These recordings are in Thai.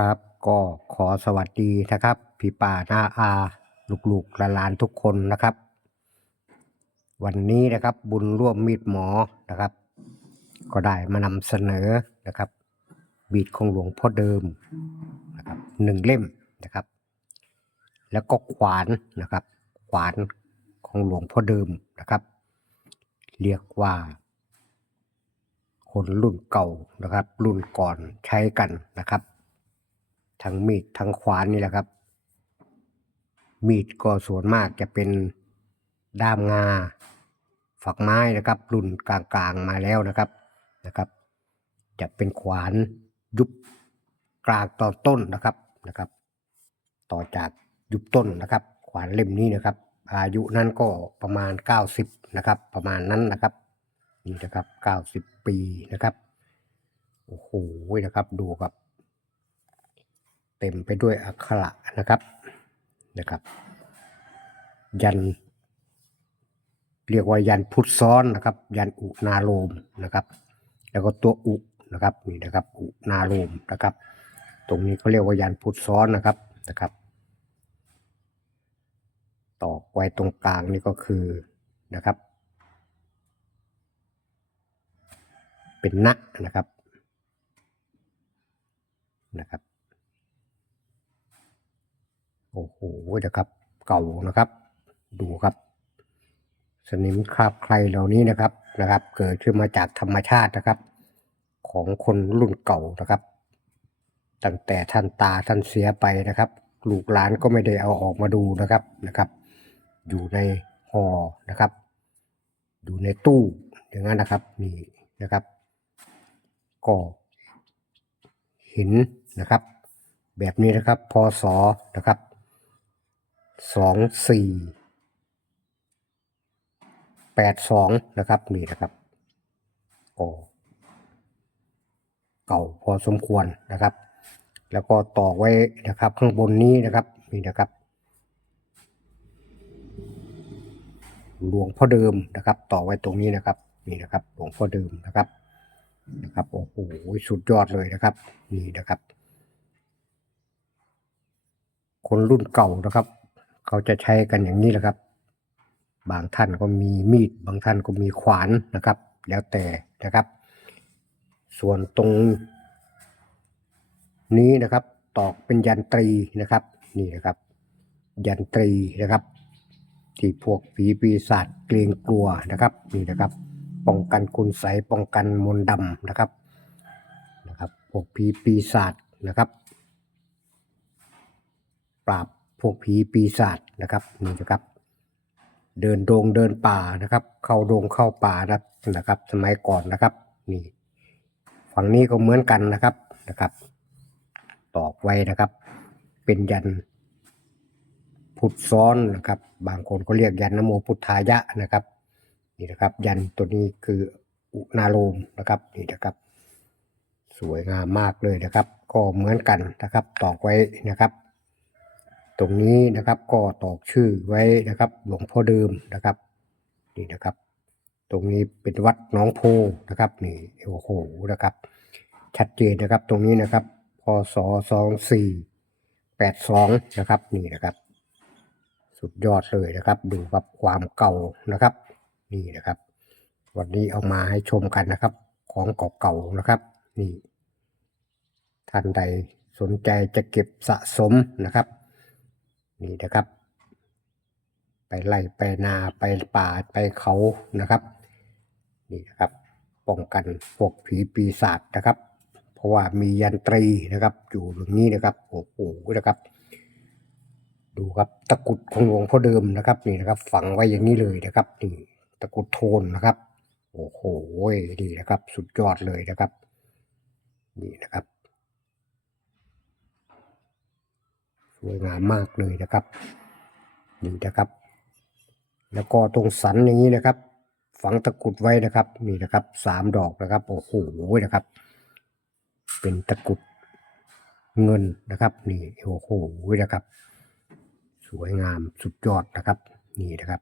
ครับ ก็ขอสวัสดีนะครับพี่ป่าน้าอาลูกๆหลานทุกคนนะครับ วันนี้นะครับบุญร่วมมีดหมอนะครับ ก็ได้มานำเสนอนะครับ บีดของหลวงพ่อเดิมนะครับหนึ่งเล่มนะครับ แล้วก็ขวานนะครับ ขวานของหลวงพ่อเดิมนะครับ เรียกว่าคนรุ่นเก่านะครับ รุ่นก่อนใช้กันนะครับ ทั้งมีดทั้งขวานนี่แหละครับ มีดก็ส่วนมากจะเป็นด้ามงาฝักไม้นะครับ รุ่นกลางๆมาแล้วนะครับนะครับ จะเป็นขวานยุบกลางตอนต้นนะครับนะครับ ต่อจากยุบต้นนะครับ ขวานเล่มนี้นะครับ อายุนั้นก็ประมาณ 90 นะครับ ประมาณนั้นนะครับนี่นะครับ 90 ปีนะครับโอ้โหนะครับดูครับ ต็มไปด้วยอักขระนะครับนะครับ ยัน เรียกว่ายันพุทธซ้อนนะครับ ยันอุนาโลมนะครับ แล้วก็ตัวอุนะครับนี่นะครับอุนาโลมนะครับ ตรงนี้เขาเรียกว่ายันพุทธซ้อนนะครับนะครับตอกไว้ตรงกลางนี่ก็คือนะครับ เป็นณนะครับนะครับ โอ้โหนะครับ เก่านะครับ ดูครับ สนิมคราบใครเหล่านี้นะครับนะครับ เกิดขึ้นมาจากธรรมชาตินะครับ ของคนรุ่นเก่านะครับ ตั้งแต่ท่านตาท่านเสียไปนะครับ ลูกหลานก็ไม่ได้เอาออกมาดูนะครับนะครับ อยู่ในห่อนะครับ อยู่ในตู้อย่างนั้นนะครับนี่นะครับ ก็เห็นนะครับ แบบนี้นะครับพศนะครับ สองสี่แปดสองนะครับนี่นะครับก็เก่าพอสมควรนะครับ แล้วก็ต่อไว้นะครับข้างบนนี้นะครับนี่นะครับหลวงพ่อเดิมนะครับ ต่อไว้ตรงนี้นะครับนี่นะครับหลวงพ่อเดิมนะครับนะครับโอ้โหสุดยอดเลยนะครับ นี่นะครับ คนรุ่นเก่านะครับ เขาจะใช้กันอย่างนี้แหละครับ บางท่านก็มีมีด บางท่านก็มีขวานนะครับ แล้วแต่นะครับ ส่วนตรงนี้นะครับ ตอกเป็นยันตรีนะครับ นี่นะครับ ยันตรีนะครับ ที่พวกผีปีศาจเกรงกลัวนะครับ นี่นะครับ ป้องกันคุณไสป้องกันมนต์ดำนะครับนะครับพวกผีปีศาจนะครับ ปราบ วกผีปีศาจนะครับนี่นะครับ เดินโดงเดินป่านะครับ เข้าโดงเข้าป่านะครับ สมัยก่อนนะครับนี่ฝั่งนี้ก็เหมือนกันนะครับนะครับ ตอกไว้นะครับ เป็นยันพุทธซ้อนนะครับ บางคนก็เรียกยันนโมพุทธายะนะครับ นี่นะครับ ยันตัวนี้คืออุณาโลมนะครับนี่นะครับสวยงามมากเลยนะครับ ก็เหมือนกันนะครับตอกไว้นะครับ ตรงนี้นะครับก็ตอกชื่อไว้นะครับ หลวงพ่อเดิมนะครับนี่นะครับ ตรงนี้เป็นวัดน้องโพนะครับนี่โอ้โหนะครับ ชัดเจนนะครับตรงนี้นะครับพศสองสี่แปดสองนะครับนี่นะครับ สุดยอดเลยนะครับ ดูครับความเก่านะครับ นี่นะครับ วันนี้เอามาให้ชมกันนะครับ ของเก่าๆนะครับ นี่ท่านใดสนใจจะเก็บสะสมนะครับ นี่นะครับ ไปไล่ไปนาไปป่าไปเขานะครับ นี่นะครับ ป้องกันพวกผีปีศาจนะครับ เพราะว่ามียันตรีนะครับอยู่ตรงนี้นะครับโอ้โหนะครับ ดูครับตะกุดของหลวงพ่อเดิมนะครับ นี่นะครับ ฝังไว้อย่างนี้เลยนะครับนี่ตะกุดโทนนะครับโอ้โหดีนะครับ สุดยอดเลยนะครับ นี่นะครับ ส วยงามมากเลยนะครับนี่นะครับ แล้วก็ตรงสันอย่างนี้นะครับ ฝังตะกรุดไว้นะครับนี่นะครับสามดอกนะครับโอ้โหนะครับ เป็นตะกรุดเงินนะครับ นี่โอ้โหนะครับ สวยงามสุดยอดนะครับ นี่นะครับ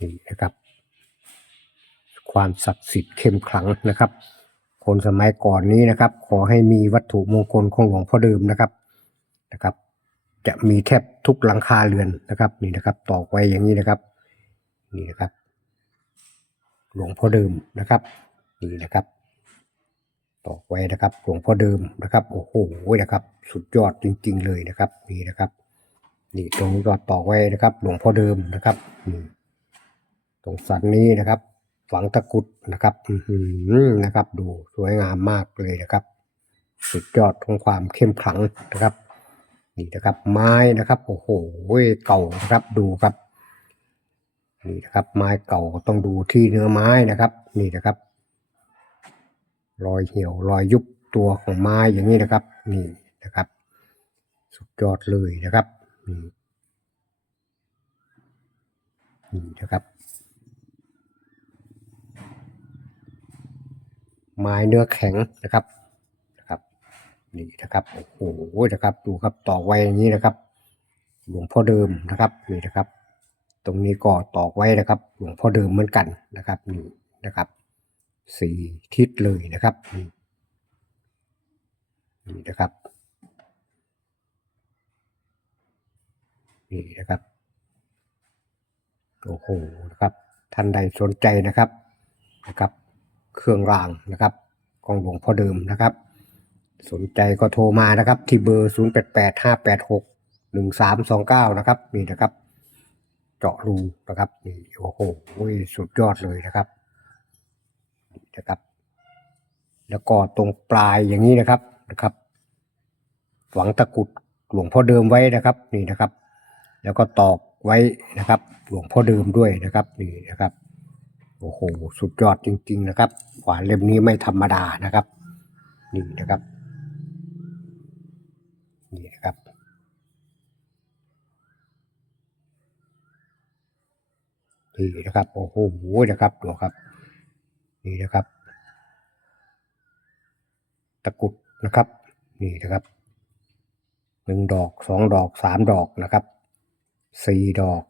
นี่นะครับคความศักดิ์สิทธิ์เข้มขลังนะครับ คนสมัยก่อนนี้นะครับ ขอให้มีวัตถุมงคลของหลวงพ่อเดิมนะครับนะครับ จะมีแทบทุกหลังคาเรือนนะครับ นี่นะครับตอกไว้อย่างนี้นะครับ นี่นะครับ หลวงพ่อเดิมนะครับนี่นะครับตอกไว้นะครับ หลวงพ่อเดิมนะครับโอ้โหนะครับ สุดยอดจริง ๆ เลยนะครับ นี่นะครับ นี่ตรงนี้ก็ตอกไว้นะครับ หลวงพ่อเดิมนะครับนี่ตรงสันนี้นะครับ ฝังตะกุดนะครับอือหือนะครับ ดูสวยงามมากเลยนะครับ สุดยอดของความเข้มขลังนะครับ นี่นะครับ ไม้นะครับโอ้โหเก่านะครับดูครับนี่นะครับไม้เก่าต้องดูที่เนื้อไม้นะครับ นี่นะครับ รอยเหี่ยวรอยยุบตัวของไม้อย่างนี้นะครับ นี่นะครับ สุดยอดเลยนะครับนี่นะครับ ไม้เนื้อแข็งนะครับนะครับนี่นะครับโอ้โหนะครับดูครับตอกไว้อย่างนี้นะครับ หลวงพ่อเดิมนะครับนี่นะครับ ตรงนี้ก็ตอกไว้นะครับ หลวงพ่อเดิมเหมือนกันนะครับนี่นะครับสี่ทิศเลยนะครับนี่นะครับนี่นะครับโอ้โหนะครับท่านใดสนใจนะครับนะครับ เครื่องรางนะครับของหลวงพ่อเดิมนะครับ สนใจก็โทรมานะครับ ที่เบอร์ 0 8 8 5 8 6 1 3 2 9 นะครับนี่นะครับ เจาะรูนะครับนี่โอ้โหสุดยอดเลยนะครับนี่นะครับ แล้วก็ตรงปลายอย่างนี้นะครับนะครับฝังตะกุดหลวงพ่อเดิมไว้นะครับนี่นะครับ แล้วก็ตอกไว้นะครับ หลวงพ่อเดิมด้วยนะครับนี่นะครับ โอ้โห สุดยอดจริง ๆ นะครับขวานเล่มนี้ไม่ธรรมดานะครับ นี่นะครับ นี่นะครับ นี่นะครับ โอ้โห นะครับดูครับ นี่นะครับ ตะกุดนะครับ นี่นะครับ หนึ่งดอก สองดอก สามดอกนะครับ สี่ดอก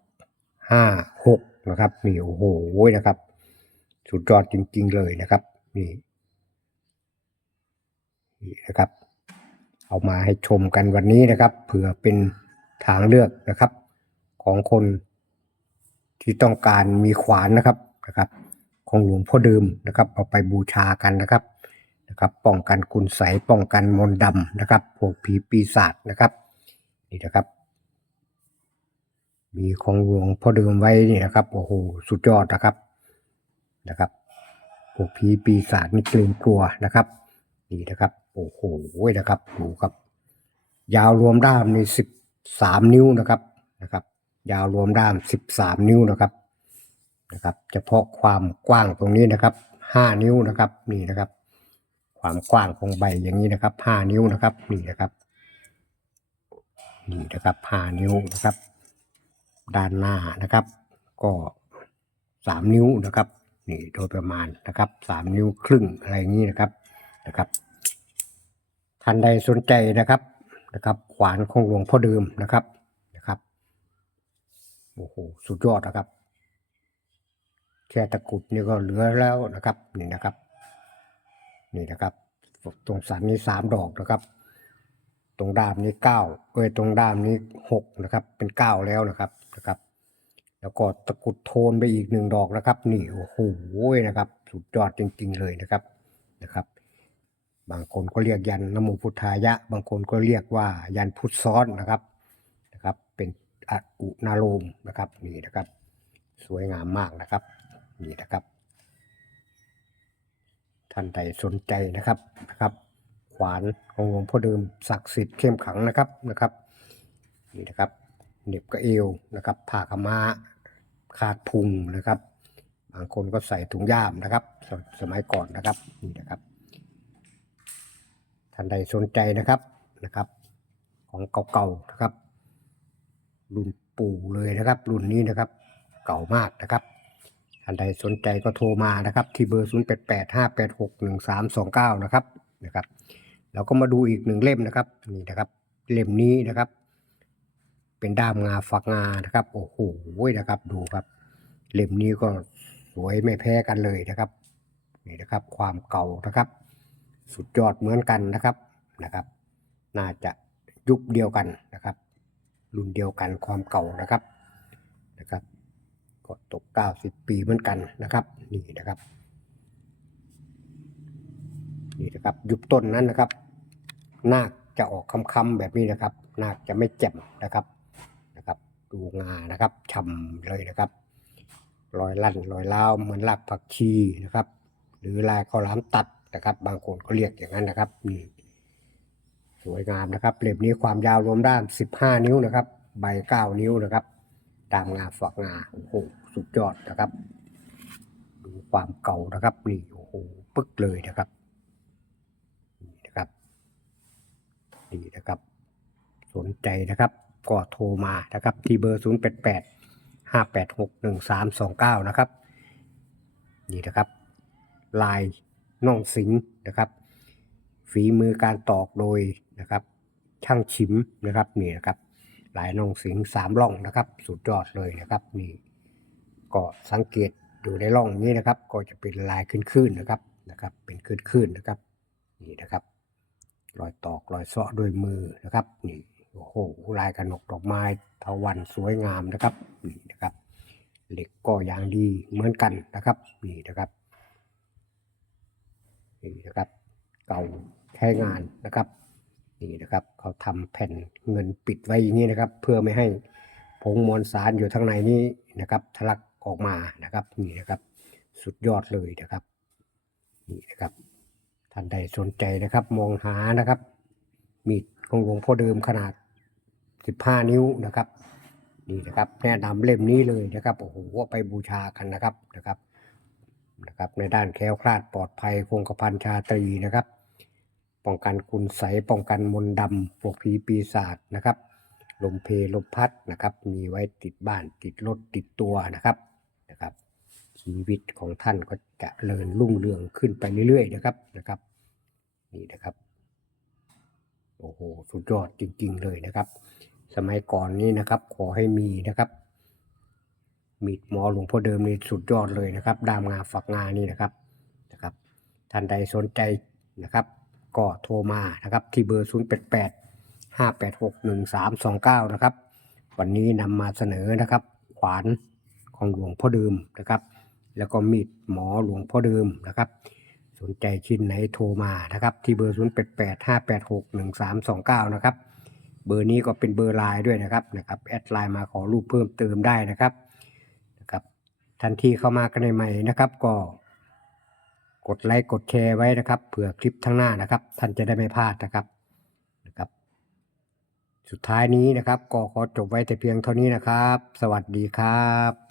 ห้า หกนะครับ นี่โอ้โห นะครับ สุดยอดจริง ๆ เลยนะครับ นี่นี่นะครับ เอามาให้ชมกันวันนี้นะครับ เผื่อเป็นทางเลือกนะครับ ของคนที่ต้องการมีขวานนะครับนะครับ ของหลวงพ่อเดิมนะครับ เอาไปบูชากันนะครับนะครับ ป้องกันคุณใสยป้องกันมนต์ดำนะครับพวกผีปีศาจนะครับ นี่นะครับ มีของหลวงพ่อเดิมไว้นี่นะครับโอ้โหสุดยอดนะครับ นะครับพวกผีปีศาจนี่เกรงกลัวนะครับนี่นะครับโอ้โหนะครับดูครับ ยาวรวมด้ามในสิบสามนิ้วนะครับนะครับ ยาวรวมด้ามสิบสามนิ้วนะครับนะครับ เฉพาะความกว้างตรงนี้นะครับห้านิ้วนะครับนี่นะครับ ความกว้างของใบอย่างนี้นะครับห้านิ้วนะครับนี่นะครับนี่นะครับห้านิ้วนะครับ ด้านหน้านะครับ ก็สามนิ้วนะครับ นี่โดยประมาณนะครับสามนิ้วครึ่งอะไรอย่างนี้นะครับนะครับท่านใดสนใจนะครับนะครับขวานของหลวงพ่อเดิมนะครับนะครับโอ้โหสุดยอดนะครับแค่ตะกรุดนี่ก็เหลือแล้วนะครับนี่นะครับ นี่นะครับ ตรงสันนี้สามดอกนะครับ ตรงด้ามนี้เก้าเอ้ยตรงด้ามนี้หกนะครับ เป็นเก้าแล้วนะครับนะครับ แล้วก็ตะกุดโทนไปอีกหนึ่งดอกนะครับนี่โอ้โหนะครับสุดยอดจริง ๆ เลยนะครับนะครับ บางคนก็เรียกยันนโมพุทธายะ บางคนก็เรียกว่ายันพุทธซ้อนนะครับนะครับ เป็นออุณาโลมนะครับนี่นะครับ สวยงามมากนะครับนี่นะครับ ท่านใดสนใจนะครับนะครับ ขวานของหลวงพ่อเดิมศักดิ์สิทธิ์เข้มขังนะครับนะครับนี่นะครับเน็บกระเอวนะครับผ่าขาม้า คาดพุงนะครับบางคนก็ใส่ถุงย่ามนะครับสสมัยก่อนนะครับนี่นะครับท่านใดสนใจนะครับนะครับ ของเก่าๆนะครับ รุ่นปู่เลยนะครับ รุ่นนี้นะครับ เก่ามากนะครับท่านใดสนใจก็โทรมานะครับ ที่เบอร์ 0 8 8 5 8 6 1 3 2 9 นะครับนะครับ แล้วก็มาดูอีกหนึ่งเล่มนะครับนี่นะครับ เล่มนี้นะครับ เป็นด้ามงาฝักงานะครับ โอ้โหนะครับ ดูครับ เล่มนี้ก็สวยไม่แพ้กันเลยนะครับ นี่นะครับ ความเก่านะครับ สุดยอดเหมือนกันนะครับนะครับ น่าจะยุคเดียวกันนะครับ รุ่นเดียวกันความเก่านะครับนะครับ ก็ตก 90 ปีเหมือนกันนะครับ นี่นะครับนี่นะครับยุบต้นนั้นนะครับ นาคจะออกคำๆแบบนี้นะครับ นาคจะไม่แจ่มนะครับนะครับ ดูงานะครับช่ำเลยนะครับรอยลั่นรอยล้าวเหมือนรากผักชีนะครับ หรือลายข้าวหลามตัดนะครับ บางคนก็เรียกอย่างนั้นนะครับนี่สวยงามนะครับเล่มนี้ความยาวรวมด้าน15 นิ้วนะครับ ใบ 9 นิ้วนะครับตามงาฝักงาโอ้โหสุดยอดนะครับ ดูความเก่านะครับนี่โอ้โหปึ๊กเลยนะครับนี่นะครับนี่นะครับ สนใจนะครับ ก็โทรมานะครับ ที่เบอร์ 0 8 8 5 8 6 1 3 2 9 นะครับ นี่นะครับลายน่องสิงห์นะครับ ฝีมือการตอกโดยนะครับ ช่างชิมนะครับนี่นะครับลายน่องสิงห์สามร่องนะครับ สุดยอดเลยนะครับนี่ก็สังเกตดูในร่องนี้นะครับ ก็จะเป็นลายขึ้นๆนะครับนะครับ เป็นขึ้นๆนะครับนี่นะครับรอยตอกรอยเสาะด้วยมือนะครับนี่ โอ้โหลายกระหนกดอกไม้ทวันสวยงามนะครับนี่นะครับ เหล็กก็อย่างดีเหมือนกันนะครับนี่นะครับนี่นะครับ เก่าใช้งานนะครับนี่นะครับเขาทำแผ่นเงินปิดไว้อย่างนี้นะครับ เพื่อไม่ให้ผงมวลสารอยู่ข้างในนี้นะครับทะลักออกมานะครับนี่นะครับ สุดยอดเลยนะครับนี่นะครับท่านใดสนใจนะครับ มองหานะครับ มีดของหลวงพ่อเดิมขนาด 15 นิ้วนะครับนี่นะครับแนะนำเล่มนี้เลยนะครับโอ้โหเอาไปบูชากันนะครับนะครับนะครับ ในด้านแคล้วคลาดปลอดภัยคงกระพันชาตรีนะครับ ป้องกันคุณใสยป้องกันมนต์ดำพวกผีปีศาจนะครับลมเพลลมพัดนะครับ มีไว้ติดบ้านติดรถติดตัวนะครับนะครับ ชีวิตของท่านก็จะเจริญรุ่งเรืองขึ้นไปเรื่อยๆนะครับนะครับ นี่นะครับโอ้โหสุดยอดจริง ๆ เลยนะครับ สมัยก่อนนี้นะครับ ขอให้มีนะครับ มีดหมอหลวงพ่อเดิมนี่สุดยอดเลยนะครับ ดามงาฝักงานี่นะครับนะครับ ท่านใดสนใจนะครับ ก็โทรมานะครับ ที่เบอร์ 0 8 8 5 8 6 1 3 2 9 นะครับ วันนี้นำมาเสนอนะครับ ขวานของหลวงพ่อเดิมนะครับ แล้วก็มีดหมอหลวงพ่อเดิมนะครับสนใจชิ้นไหนโทรมานะครับ ที่เบอร์ 0 8 8 5 8 6 1 3 2 9 นะครับ เบอร์นี้ก็เป็นเบอร์ไลน์ด้วยนะครับนะครับแอดไลน์มาขอรูปเพิ่มเติมได้นะครับนะครับทันทีเข้ามากันใหม่นะครับ ก็ กดไลค์กดแชร์ไว้นะครับเผื่อคลิปทั้งหน้านะครับ ท่านจะได้ไม่พลาดนะครับนะครับ สุดท้ายนี้นะครับ ก็ขอจบไว้แต่เพียงเท่านี้นะครับ สวัสดีครับ